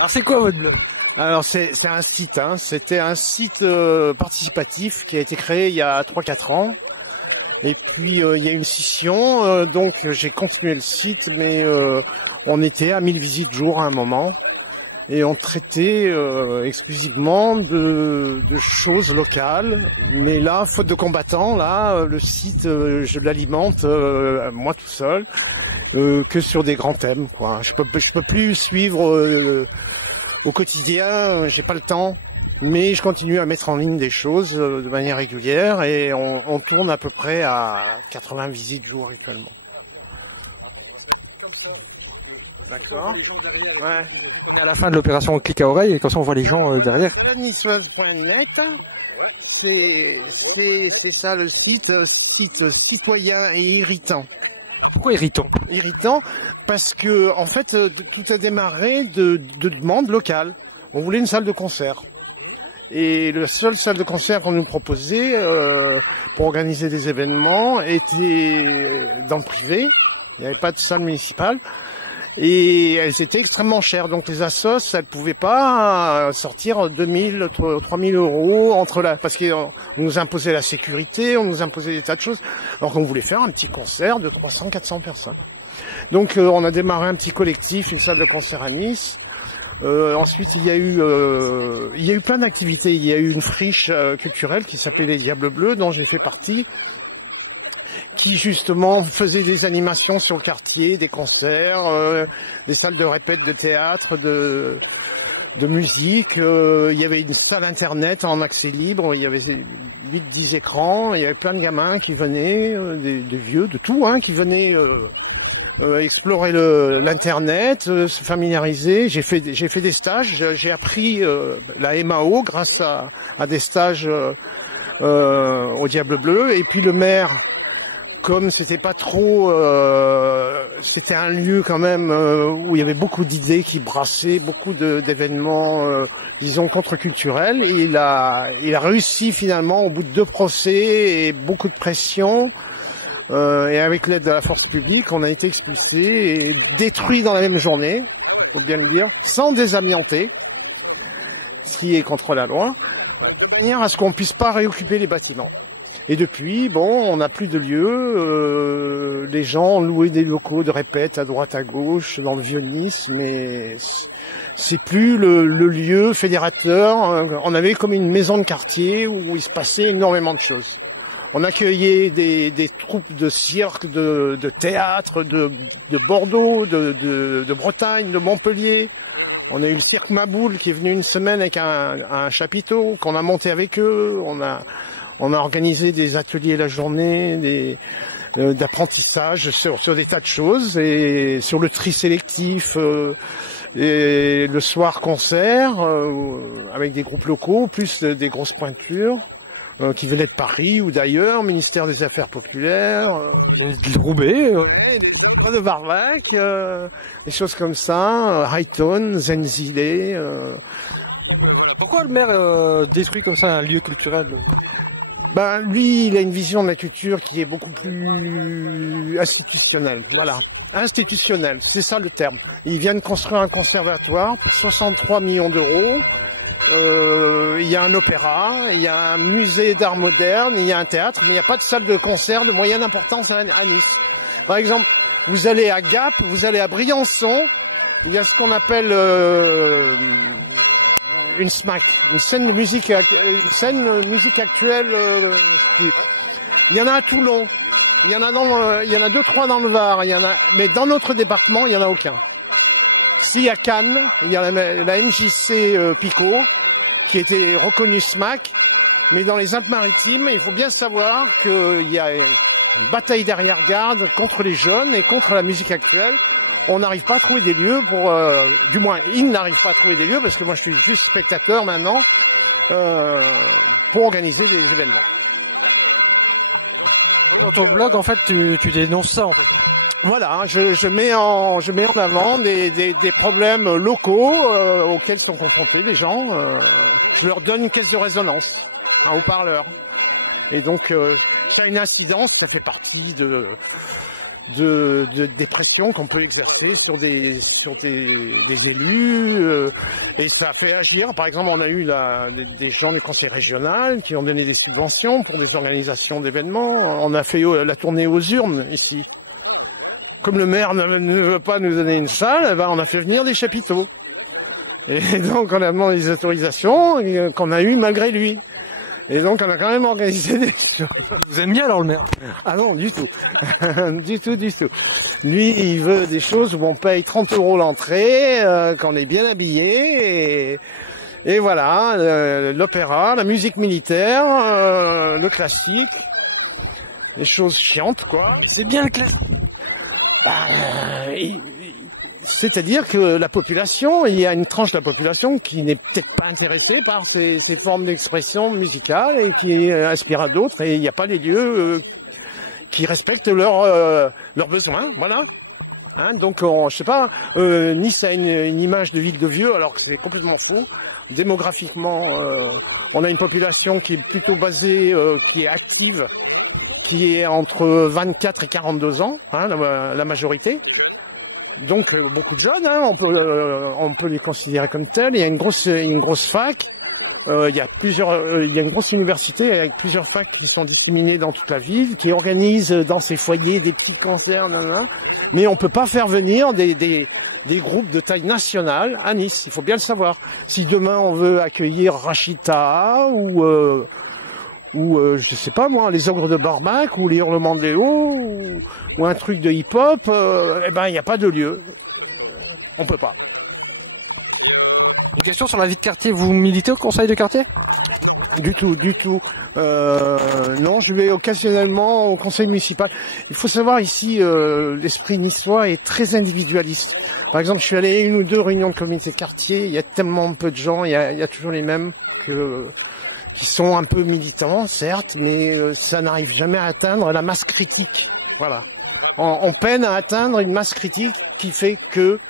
Alors c'est quoi votre blog? Alors c'est un site, hein. C'était un site participatif qui a été créé il y a 3-4 ans. Et puis il y a une scission, donc j'ai continué le site, mais on était à 1000 visites jour à un moment. Et on traitait exclusivement de choses locales. Mais là, faute de combattants, là, le site, je l'alimente moi tout seul, que sur des grands thèmes, quoi. Je peux plus suivre au quotidien, j'ai pas le temps. Mais je continue à mettre en ligne des choses de manière régulière et on tourne à peu près à 80 visites jour actuellement. D'accord. Ouais. On est à la fin de l'opération clic à oreille et comme ça on voit les gens derrière. Niçoise.net, c'est ça le site citoyen et irritant. Pourquoi irritant? Irritant parce que en fait tout a démarré de demandes locales. On voulait une salle de concert. Et la seule salle de concert qu'on nous proposait pour organiser des événements était dans le privé. Il n'y avait pas de salle municipale. Et elles étaient extrêmement chères. Donc les assos, elles pouvaient pas sortir 2000, 3000 euros parce qu'on nous imposait la sécurité, on nous imposait des tas de choses. Alors qu'on voulait faire un petit concert de 300, 400 personnes. Donc on a démarré un petit collectif, une salle de concert à Nice. Ensuite, il y a eu plein d'activités. Il y a eu une friche culturelle qui s'appelait les Diables Bleus, dont j'ai fait partie, qui justement faisait des animations sur le quartier, des concerts, des salles de répète de théâtre, de musique. Il y avait une salle internet en accès libre, il y avait 8-10 écrans, il y avait plein de gamins qui venaient, des vieux, de tout, hein, qui venaient explorer l'internet, se familiariser. J'ai fait des stages, j'ai appris la MAO grâce à des stages au Diable Bleu. Et puis le maire, comme c'était pas trop, c'était un lieu quand même où il y avait beaucoup d'idées qui brassaient, beaucoup d'événements, disons contre-culturels. Et il a réussi finalement au bout de 2 procès et beaucoup de pression. Et avec l'aide de la force publique, on a été expulsés et détruits dans la même journée, faut bien le dire, sans désamianter, ce qui est contre la loi, de manière à ce qu'on puisse pas réoccuper les bâtiments. Et depuis, bon, on n'a plus de lieu, les gens ont loué des locaux de répète à droite à gauche dans le Vieux-Nice, mais c'est plus le lieu fédérateur. On avait comme une maison de quartier où il se passait énormément de choses. On accueillait des troupes de cirque, de théâtre, de Bordeaux, de Bretagne, de Montpellier. On a eu le cirque Maboul qui est venu une semaine avec un chapiteau qu'on a monté avec eux. On a organisé des ateliers la journée, d'apprentissage sur des tas de choses et sur le tri sélectif et le soir concert avec des groupes locaux plus des grosses pointures. Qui venaient de Paris ou d'ailleurs, ministère des Affaires populaires, de Roubaix, de Barbac, des choses comme ça, Highton, Zenzile. Pourquoi le maire détruit comme ça un lieu culturel? Ben lui, il a une vision de la culture qui est beaucoup plus institutionnelle. Voilà. Institutionnel, c'est ça le terme. Il vient de construire un conservatoire pour 63 millions d'euros. Il y a un opéra, il y a un musée d'art moderne, il y a un théâtre, mais il n'y a pas de salle de concert de moyenne importance à Nice. Par exemple, vous allez à Gap, vous allez à Briançon, il y a ce qu'on appelle une SMAC, une scène de musique, actuelle. Je sais plus. Il y en a à Toulon, il y en a 2-3 dans le Var, mais dans notre département, il n'y en a aucun. Si à Cannes, il y a la MJC Picot, qui était reconnue SMAC, mais dans les Alpes-Maritimes, il faut bien savoir qu'il y a une bataille d'arrière-garde contre les jeunes et contre la musique actuelle. On n'arrive pas à trouver des lieux du moins, ils n'arrivent pas à trouver des lieux, parce que moi je suis juste spectateur maintenant, pour organiser des événements. Dans ton blog, en fait, tu dénonces ça, en fait. Voilà, je mets en avant des problèmes locaux auxquels sont confrontés les gens. Je leur donne une caisse de résonance, un haut-parleur. Et donc, ça a une incidence, ça fait partie des pressions qu'on peut exercer sur des élus, et ça a fait agir. Par exemple, on a eu des gens du conseil régional qui ont donné des subventions pour des organisations d'événements. On a fait la tournée aux urnes ici. Comme le maire ne veut pas nous donner une salle, eh ben on a fait venir des chapiteaux. Et donc on a demandé des autorisations qu'on a eues malgré lui. Et donc on a quand même organisé des choses. Vous aimez bien alors le maire? Ah non, du tout. Du tout. Lui, il veut des choses où on paye 30 € l'entrée, qu'on est bien habillé, et voilà, l'opéra, la musique militaire, le classique, des choses chiantes, quoi. C'est bien le classique. C'est-à-dire que la population, il y a une tranche de la population qui n'est peut-être pas intéressée par ces formes d'expression musicale et qui aspire à d'autres, et il n'y a pas les lieux qui respectent leurs besoins, voilà. Hein, donc, je sais pas, Nice a une image de ville de vieux, alors que c'est complètement faux. Démographiquement, on a une population qui est plutôt basée, qui est active, qui est entre 24 et 42 ans, hein, la majorité. Donc beaucoup de jeunes, hein, on peut les considérer comme tels. Il y a une grosse fac, il y a une grosse université avec plusieurs facs qui sont disséminées dans toute la ville, qui organisent dans ces foyers des petits concerts, mais on peut pas faire venir des groupes de taille nationale à Nice. Il faut bien le savoir. Si demain on veut accueillir Rachita ou je sais pas moi, les ogres de Barbac, ou les hurlements de Léo, ou un truc de hip-hop, eh ben il n'y a pas de lieu. On peut pas. Une question sur la vie de quartier. Vous militez au conseil de quartier? Du tout. Non, je vais occasionnellement au conseil municipal. Il faut savoir ici, l'esprit niçois est très individualiste. Par exemple, je suis allé à une ou deux réunions de comité de quartier, il y a tellement peu de gens, il y a toujours les mêmes qui sont un peu militants, certes, mais ça n'arrive jamais à atteindre la masse critique. Voilà. On peine à atteindre une masse critique qui fait que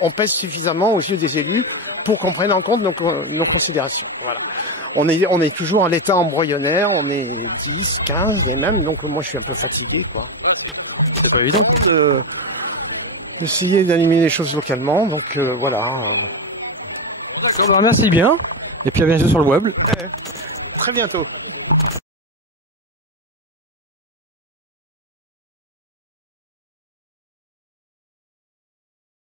on pèse suffisamment aux yeux des élus pour qu'on prenne en compte nos considérations. Voilà. On est toujours à l'état embryonnaire, on est 10, 15 et même, donc moi je suis un peu fatigué, quoi. C'est pas évident. D'essayer d'animer les choses localement, donc voilà. D'accord, bah merci bien. Et puis à bientôt sur le web. Ouais, très bientôt.